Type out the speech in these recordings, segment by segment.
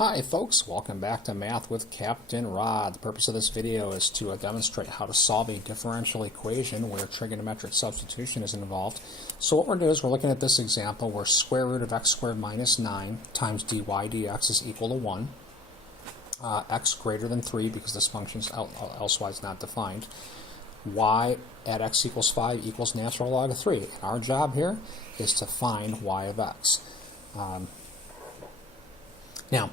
Hi folks, welcome back to Math with Captain Rod. The purpose of this video is to demonstrate how to solve a differential equation where trigonometric substitution is involved. So what we're doing is we're looking at this example where square root of x squared minus 9 times dy dx is equal to 1. X greater than 3 because this function is elsewise not defined. Y at x equals 5 equals natural log of 3. And our job here is to find y of x. Now,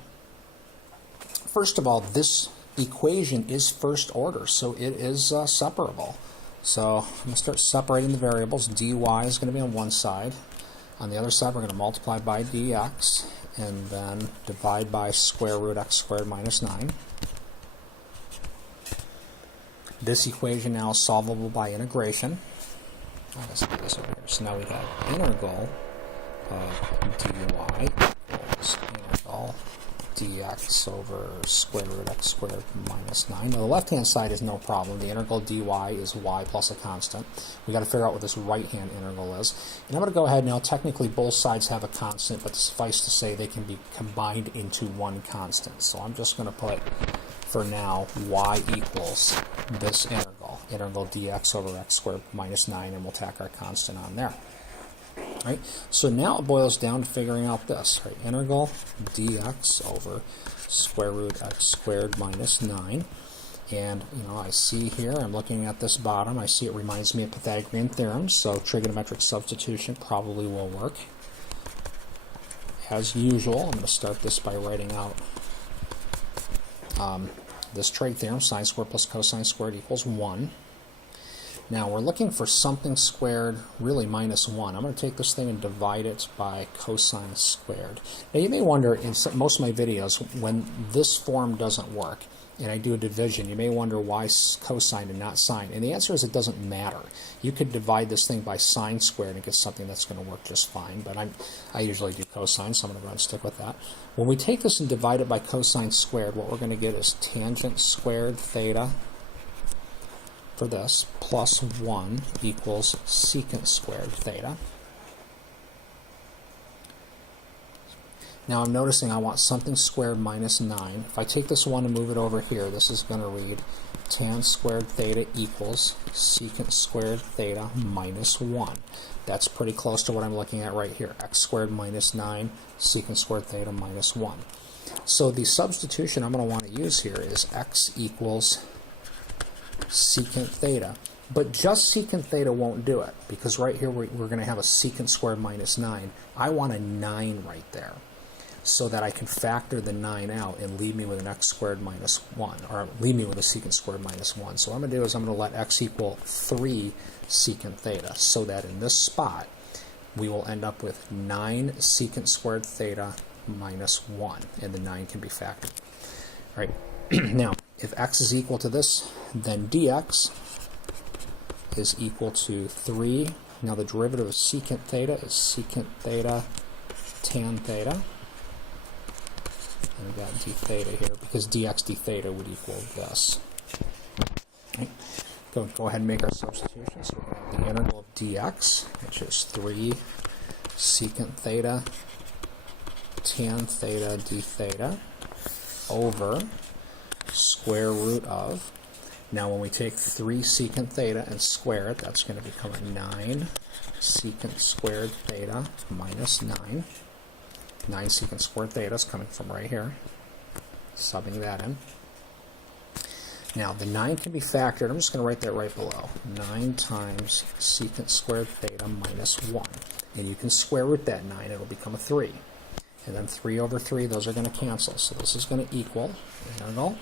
first of all, this equation is first order, so it is separable. So I'm going to start separating the variables. dy is going to be on one side. On the other side, we're going to multiply by dx and then divide by square root x squared minus 9. This equation now is solvable by integration. Let's do this over here. So now we have integral of dy equals integral dx over square root x squared minus 9. Now the left-hand side is no problem. The integral dy is y plus a constant. We've got to figure out what this right-hand integral is. And I'm going to go ahead now. Technically both sides have a constant, but suffice to say they can be combined into one constant. So I'm just going to put, for now, y equals this integral dx over x squared minus 9, and we'll tack our constant on there. Right? So now it boils down to figuring out this, right? Integral dx over square root x squared minus 9. And, I see here, I'm looking at this bottom, I see it reminds me of Pythagorean theorems, so trigonometric substitution probably will work. As usual, I'm going to start this by writing out this trig theorem, sine squared plus cosine squared equals 1. Now we're looking for something squared, really minus 1. I'm going to take this thing and divide it by cosine squared. Now you may wonder, in most of my videos, when this form doesn't work, and I do a division, you may wonder why cosine and not sine. And the answer is it doesn't matter. You could divide this thing by sine squared and get something that's going to work just fine, but I usually do cosine, so I'm going to go and stick with that. When we take this and divide it by cosine squared, what we're going to get is tangent squared theta for this, plus 1 equals secant squared theta. Now I'm noticing I want something squared minus 9. If I take this 1 and move it over here, this is going to read tan squared theta equals secant squared theta minus 1. That's pretty close to what I'm looking at right here. X squared minus 9, secant squared theta minus 1. So the substitution I'm going to want to use here is x equals secant theta. But just secant theta won't do it, because right here we're going to have a secant squared minus 9. I want a 9 right there, so that I can factor the 9 out and leave me with an x squared minus 1, or leave me with a secant squared minus 1. So what I'm going to do is I'm going to let x equal 3 secant theta, so that in this spot we will end up with 9 secant squared theta minus 1, and the 9 can be factored. All right. Now, if x is equal to this, then dx is equal to 3. Now the derivative of secant theta is secant theta tan theta. And we got d theta here, because dx d theta would equal this. Right. Go ahead and make our substitution. So we're going to have the integral of dx, which is 3 secant theta tan theta d theta over square root of, now when we take 3 secant theta and square it, that's going to become a 9 secant squared theta minus 9. 9 secant squared theta is coming from right here, subbing that in. Now the 9 can be factored. I'm just going to write that right below. 9 times secant squared theta minus 1. And you can square root that 9, it'll become a 3. And then 3 over 3, those are going to cancel. So this is going to equal integral.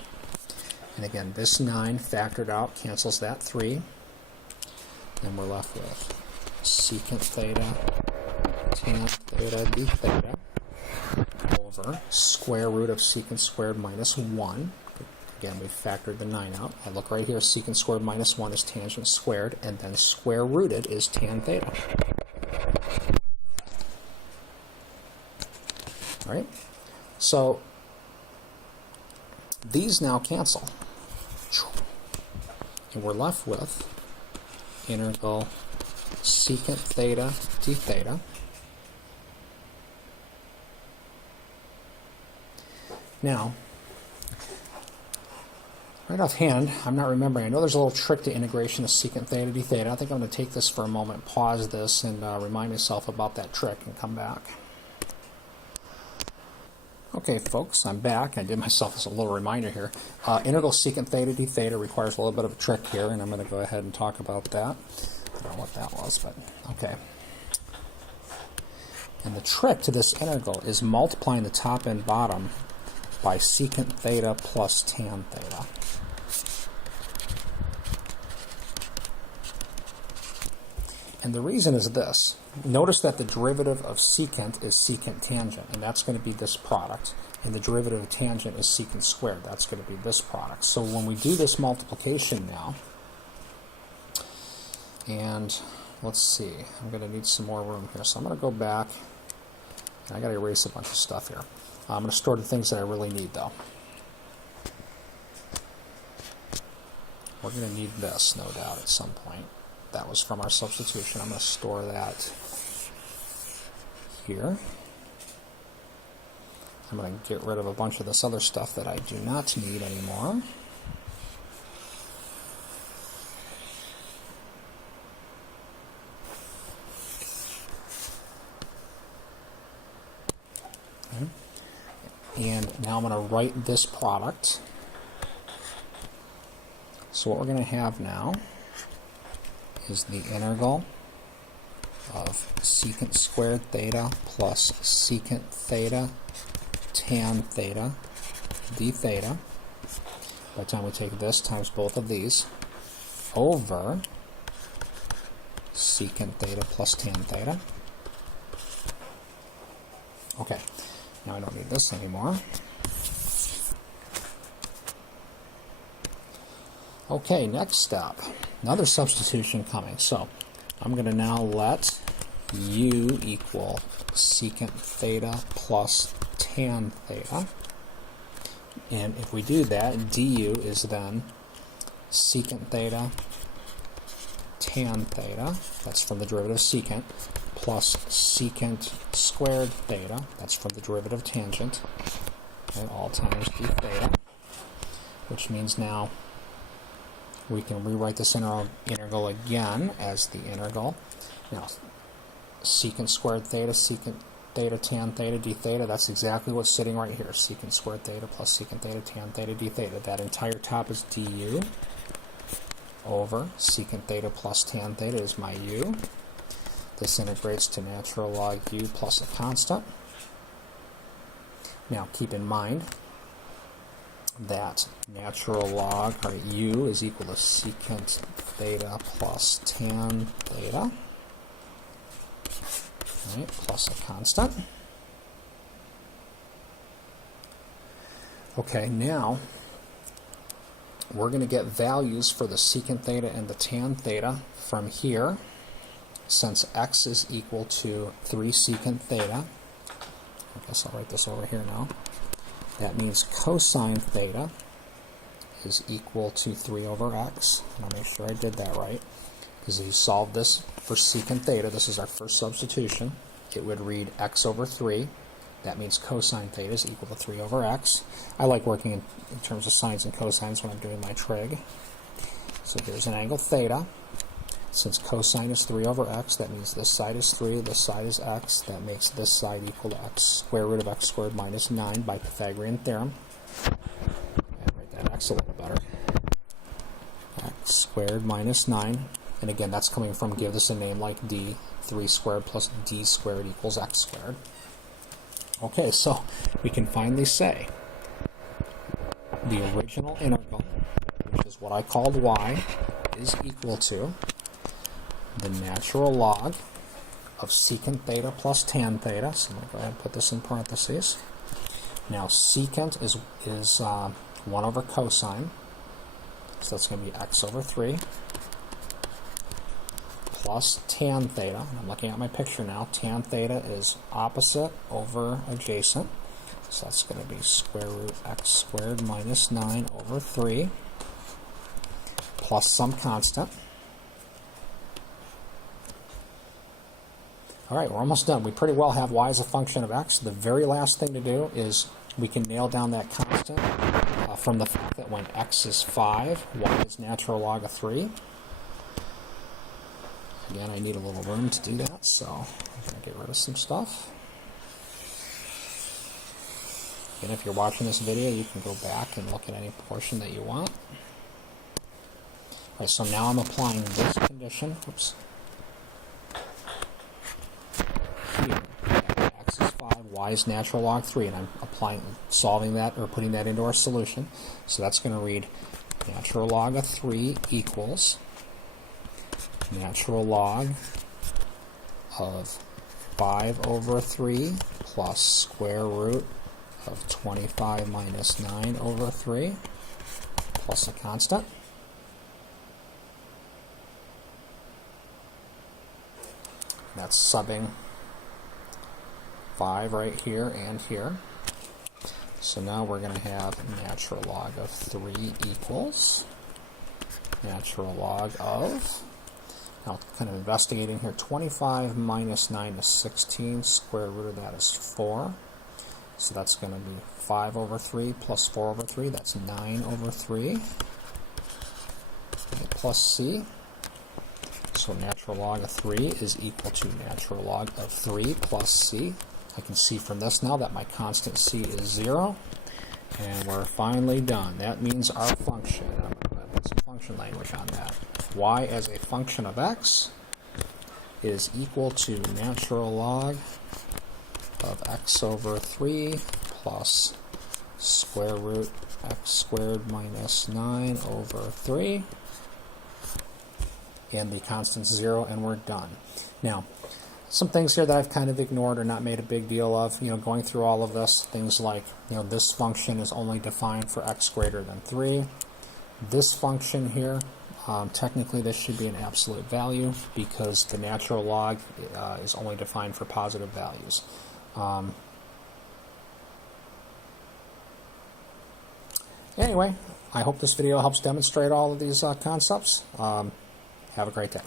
And again, this 9 factored out cancels that 3. And we're left with secant theta tan theta d theta over square root of secant squared minus 1. Again, we factored the 9 out. I look right here, secant squared minus 1 is tangent squared, and then square rooted is tan theta. All right? So these now cancel. And we're left with integral secant theta d theta Now, right offhand, I'm not remembering. I know there's a little trick to integration of secant theta d theta. I think I'm going to take this for a moment, pause this, and remind myself about that trick and come back. Okay, folks, I'm back. I did myself a little reminder here. Integral secant theta d theta requires a little bit of a trick here, and I'm going to go ahead and talk about that. I don't know what that was, but okay. And the trick to this integral is multiplying the top and bottom by secant theta plus tan theta. And the reason is this. Notice that the derivative of secant is secant tangent, and that's going to be this product. And the derivative of tangent is secant squared. That's going to be this product. So when we do this multiplication now, and let's see, I'm going to need some more room here. So I'm going to go back. I got to erase a bunch of stuff here. I'm going to store the things that I really need, though. We're going to need this, no doubt, at some point. That was from our substitution. I'm going to store that here. I'm going to get rid of a bunch of this other stuff that I do not need anymore. Okay. And now I'm going to write this product. So what we're going to have now is the integral of secant squared theta plus secant theta tan theta d theta. By the time we take this times both of these over secant theta plus tan theta. Okay, now I don't need this anymore. Okay, next step. Another substitution coming. So I'm going to now let u equal secant theta plus tan theta. And if we do that, du is then secant theta tan theta, that's from the derivative of secant, plus secant squared theta, that's from the derivative of tangent, okay, all times d theta, which means now we can rewrite this integral again as the integral. Now, secant squared theta, secant theta tan theta d theta, that's exactly what's sitting right here. Secant squared theta plus secant theta tan theta d theta. That entire top is du over secant theta plus tan theta is my u. This integrates to natural log u plus a constant. Now, keep in mind that natural log, or u, is equal to secant theta plus tan theta, right, plus a constant. Okay, now we're going to get values for the secant theta and the tan theta from here. Since x is equal to 3 secant theta, I guess I'll write this over here now. That means cosine theta is equal to 3 over x. And I'll make sure I did that right. Because if you solve this for secant theta, this is our first substitution, it would read x over 3. That means cosine theta is equal to 3 over x. I like working in terms of sines and cosines when I'm doing my trig. So here's an angle theta. Since cosine is 3 over x, that means this side is 3, this side is x. That makes this side equal to x, square root of x squared minus 9 by Pythagorean theorem. And write that x a little better. X squared minus 9. And again, that's coming from, give this a name like d. 3 squared plus d squared equals x squared. Okay, so we can finally say the original integral, which is what I called y, is equal to the natural log of secant theta plus tan theta. So I'm going to go ahead and put this in parentheses. Now secant is 1 over cosine, so that's going to be x over 3, plus tan theta. I'm looking at my picture now. Tan theta is opposite over adjacent, so that's going to be square root x squared minus 9 over 3, plus some constant. All right, we're almost done. We pretty well have y as a function of x. The very last thing to do is we can nail down that constant from the fact that when x is 5, y is natural log of 3. Again, I need a little room to do that, so I'm going to get rid of some stuff. And if you're watching this video, you can go back and look at any portion that you want. Alright, so now I'm applying this condition. Oops. Here, x is 5, y is natural log 3, and I'm solving that, or putting that into our solution. So that's going to read natural log of 3 equals natural log of 5 over 3 plus square root of 25 minus 9 over 3 plus a constant. That's subbing 5 right here and here. So now we're going to have natural log of 3 equals natural log of, now kind of investigating here, 25 minus 9 is 16, square root of that is 4. So that's going to be 5 over 3 plus 4 over 3, that's 9 over 3, okay, plus c. So natural log of 3 is equal to natural log of 3 plus c. I can see from this now that my constant c is 0. And we're finally done. That means our function, I'm going to put some function language on that. Y as a function of x is equal to natural log of x over 3 plus square root x squared minus 9 over 3. And the constant's 0, and we're done. Now, some things here that I've kind of ignored or not made a big deal of, going through all of this, things like, this function is only defined for x greater than 3. This function here, technically this should be an absolute value because the natural log is only defined for positive values. Anyway, I hope this video helps demonstrate all of these concepts. Have a great day.